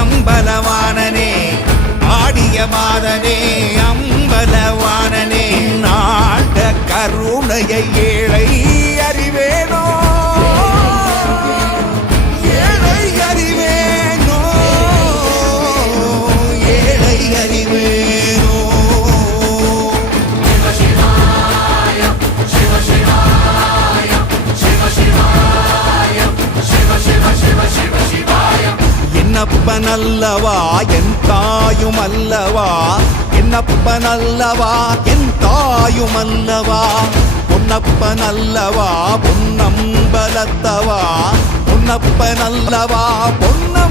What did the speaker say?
அம்பலவாணனே ஆடிய மாதனே அம்பலவாணனே நாட கருணையை ஏழை அறிவேனோ ஏழை அறிவேனோ ஏழை அறிவேனோ என்னப்பனல்லவா என் தாயும் அல்லவா என்னப்பனல்லவா என் தாயும் அல்லவா பொன்னப்பனல்லவா பொன்னம்பலத்தவா பொன்னப்பனல்லவா பொன்னம்